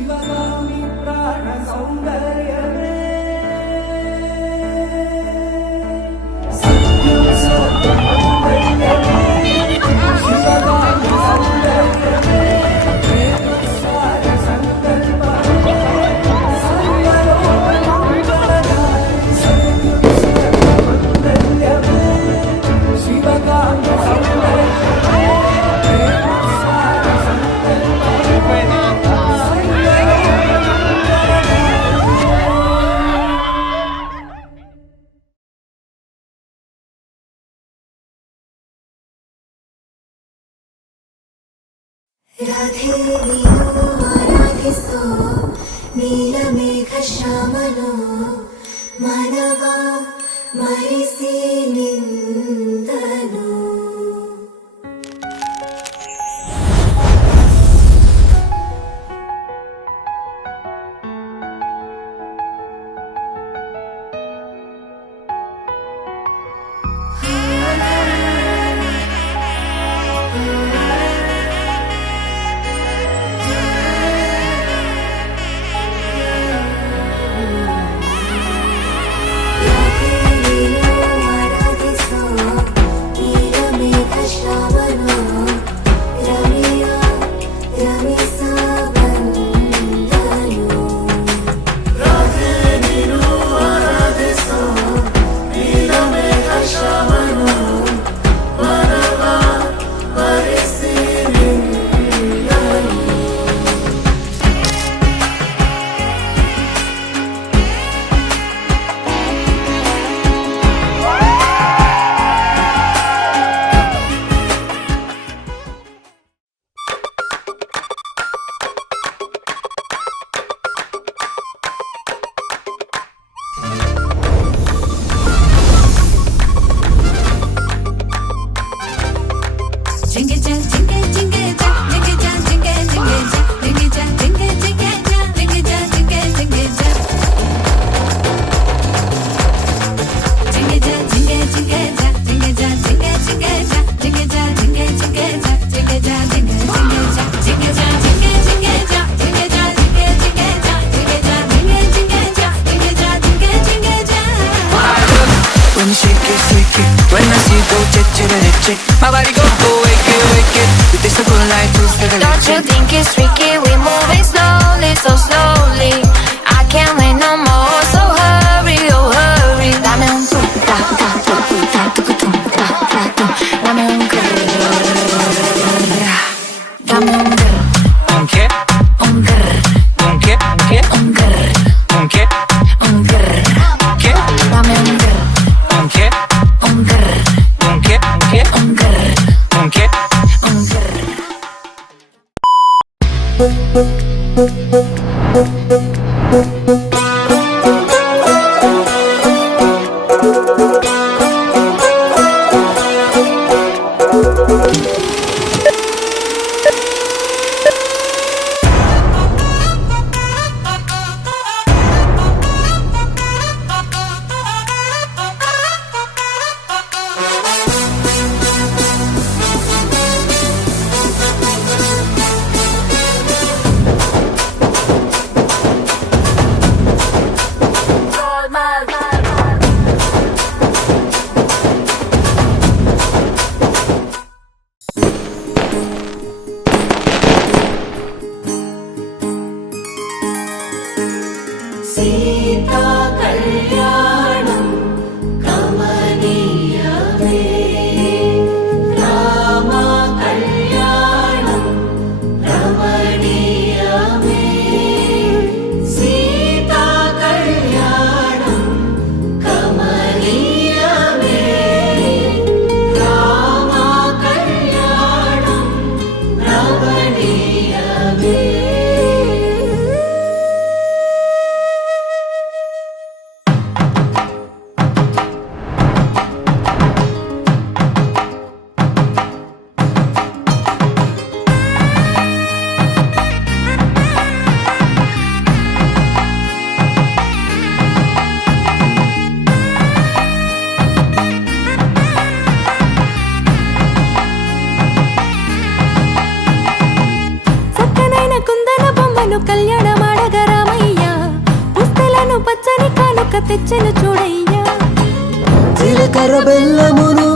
ಶಿವಗಾಮಿ ಪ್ರಾಣ ಸೌಂದರ್ಯವೇ ಸತ್ಯಂ ಸತ್ಯಂ ಮಂಗಲ್ಯವೇ ಶಿವಗಾಮಿ ಸೌಂದರ್ಯವೇ ಪ್ರೇಮ ಸಾರ ಸಂಕಲ್ಪವೇ ಸರ್ವಲೋಕ ಮಂಗಳದಾಯಿ ಸತ್ಯಂ ಸತ್ಯಂ ಮಂಗಲ್ಯವೇ ಶಿವಗಾಮಿ ಸೌಂದರ್ಯವೇ ಪ್ರೇಮ ಸಾರ ಸಂಕಲ್ಪವೇ ರಾಧೆ ನೀನು ಆರಾಧಿಸೋ ನೀಲಮೇಘ ಶ್ಯಾಮನೋ ಮಾನವ ಮರಿಸಿ ನಿಂದನು My body go wake it. We taste the good light to feel the Don't you think it's tricky? We moving slowly, so slowly. I can't wait no more, so hurry, oh hurry. Dame un tum ta ta ta ta ta tum ta ta tum. Dame un grrr. Dame un grrr. Un qué? Un grrr. Un qué? ¿Qué? Un grrr. Un qué? Un grrr. ¿Qué? Dame un grrr. Un qué? Un grrr. Un qué? ¿Qué? Un grrr. Un qué? Un grrr. Sita కళ్యాణం కమనీయమే రామ కళ్యాణం రమణీయమే సీతా కళ్యాణం కమనీయమే రామ కళ్యాణం రమణీయమే తెచ్చను చూడయ్యా జీలకర్ర బెల్లమును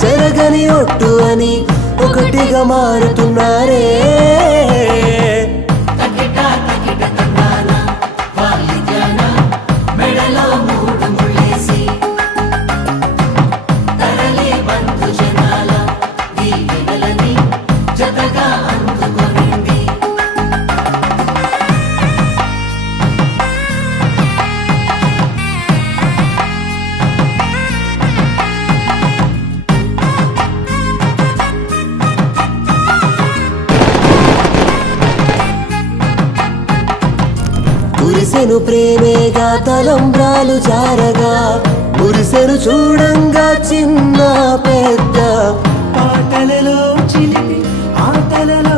చెరగని ఒట్టు అని ఒకటిగా మారుతున్నారే తకిట తకిట తందాన వాలి జ్ఞాన మెడలో మూడు ముళ్ళేసి తరలి బంధు జనాల దీవెనలని జతగా అందుకొనింది కురిసెను ప్రేమేగా తలంబ్రాలు జారగా మురిసెను చూడంగా చిన్న పెద్ద పాటలలో చిలిపి ఆటలలో